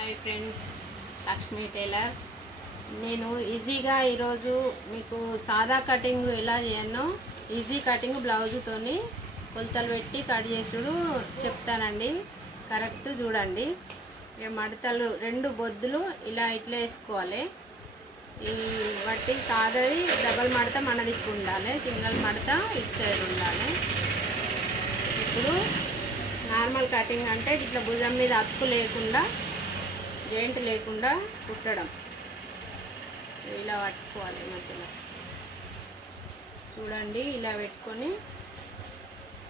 Hi friends, Lakshmi tailor. నేను ఈజీగా ఈరోజు మీకు సాదా కటింగ్ ఎలా చేయనో ఈజీ కటింగ్ బ్లౌజుతోని కొలతలు పెట్టి కట్ చేసుడు చెప్తానండి. కరెక్ట్ చూడండి. మడతలు రెండు బొద్దులు ఇలా ఇట్లా వేసుకోవాలి. ఈ బట్టి సాదది డబల్ మడత మన దిక్కు ఉండాలి, సింగిల్ మడత ఇటు సైడ్ ఉండాలి. ఇప్పుడు నార్మల్ కటింగ్ అంటే ఇట్లా భుజం మీద అతుకు లేకుండా జాయింట్ లేకుండా కుట్టడం. ఇలా పట్టుకోవాలి, మధ్యలో చూడండి. ఇలా పెట్టుకొని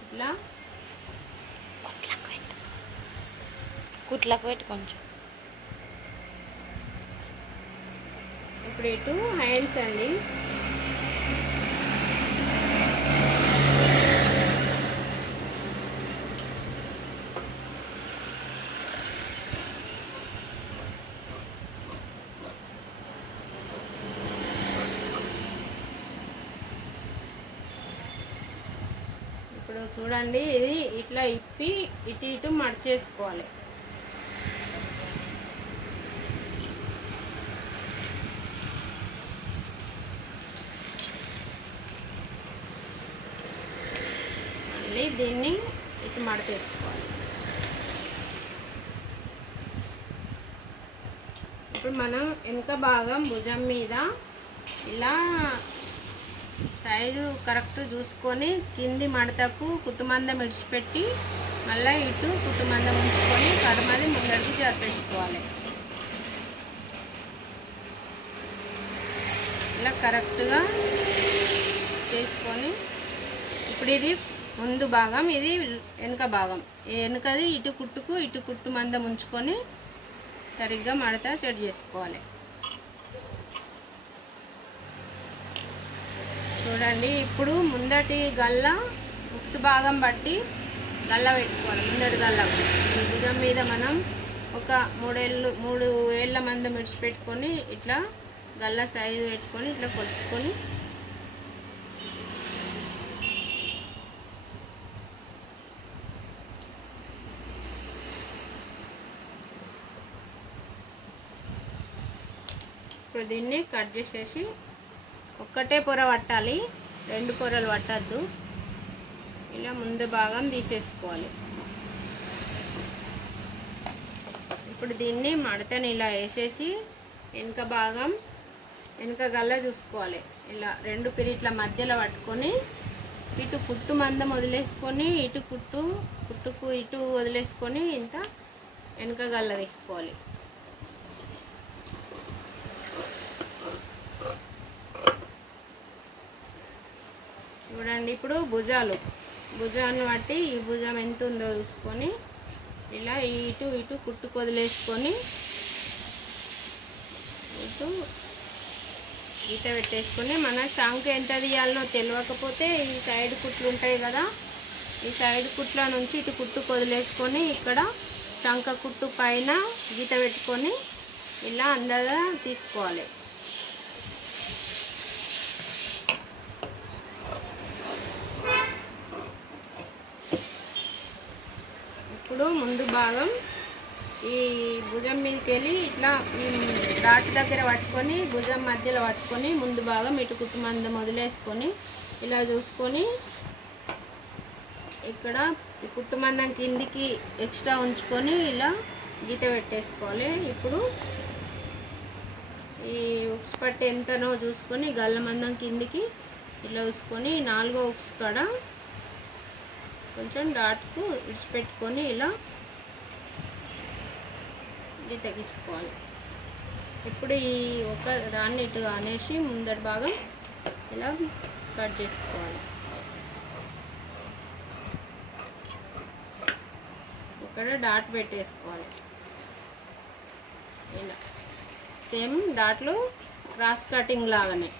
ఇట్లా కుట్లకు పెట్టి కొంచెం. ఇప్పుడు ఇటు హ్యాండ్స్ అండి. ఇప్పుడు చూడండి, ఇది ఇట్లా ఇప్పి ఇటు ఇటు మడిచేసుకోవాలి. మళ్ళీ దీన్ని ఇటు మడతేసుకోవాలి. ఇప్పుడు మనం వెనుక భాగం భుజం మీద ఇలా సైజు కరెక్ట్ చూసుకొని కింది మడతకు కుట్టుమందం విడిచిపెట్టి మళ్ళీ ఇటు కుట్టుమందం ఉంచుకొని కడమది ముందడికి జరిపేసుకోవాలి. ఇలా కరెక్ట్గా చేసుకొని ఇప్పుడు ఇది ముందు భాగం, ఇది వెనుక భాగం. వెనుకది ఇటు కుట్టుకు ఇటు కుట్టుమందం ఉంచుకొని సరిగ్గా మడత సెట్ చేసుకోవాలి. చూడండి, ఇప్పుడు ముందటి గల్ల ఉక్సు భాగం బట్టి గల్ల పెట్టుకోవాలి. ముందటి గల్ల ఈ భుజం మీద మనం ఒక 3 ఏళ్ళ మందం విడిచిపెట్టుకొని ఇట్లా గల్ల సైజు పెట్టుకొని ఇట్లా కొలుసుకొని ఇప్పుడు దీన్ని కట్ చేసేసి ఒక్కటే పొర పట్టాలి, 2 పొరలు పట్టద్దు. ఇలా ముందు భాగం తీసేసుకోవాలి. ఇప్పుడు దీన్ని మడతని ఇలా వేసేసి వెనుక భాగం వెనుక గల్ల చూసుకోవాలి. ఇలా 2 పిరిట్ల మధ్యలో పట్టుకొని ఇటు కుట్టు మందం వదిలేసుకొని ఇటు కుట్టుకు ఇటు వదిలేసుకొని ఇంత వెనుక గల్ల తీసుకోవాలి. చూడండి, ఇప్పుడు భుజాన్ని బట్టి ఈ భుజం ఎంత ఉందో చూసుకొని ఇలా ఇటు ఇటు కుట్టుకు వదిలేసుకొని ఇటు గీత పెట్టేసుకొని మన చంక ఎంత తీయాలనో తెలియకపోతే ఈ సైడ్ కుట్లు ఉంటాయి కదా, ఈ సైడ్ కుట్ల నుంచి ఇటు కుట్టుకు వదిలేసుకొని ఇక్కడ చంక కుట్టు పైన గీత పెట్టుకొని ఇలా అందగా తీసుకోవాలి. ఇప్పుడు ముందు భాగం ఈ భుజం మీదకి వెళ్ళి ఇట్లా ఈ డాట్ దగ్గర పట్టుకొని భుజం మధ్యలో పట్టుకొని ముందు భాగం ఇటు కుట్టుమందం వదిలేసుకొని ఇలా చూసుకొని ఇక్కడ ఈ కుట్టుమందం కిందికి ఎక్స్ట్రా ఉంచుకొని ఇలా గీత పెట్టేసుకోవాలి. ఇప్పుడు ఈ ఉక్స్ పట్టి ఎంతనో చూసుకొని గల్ల మందం కిందికి ఇలా చూసుకొని 4వ ఉక్స్ కాడ కొంచెం డాట్కు విడిచిపెట్టుకొని ఇలా గీత గీసుకోవాలి. ఇప్పుడు ఈ ఒక దాన్ని ఇటు అనేసి ముందటి భాగం ఇలా కట్ చేసుకోవాలి. ఇక్కడ డాట్ పెట్టేసుకోవాలి. ఇలా సేమ్ డాట్లు క్రాస్ కటింగ్ లాగానే.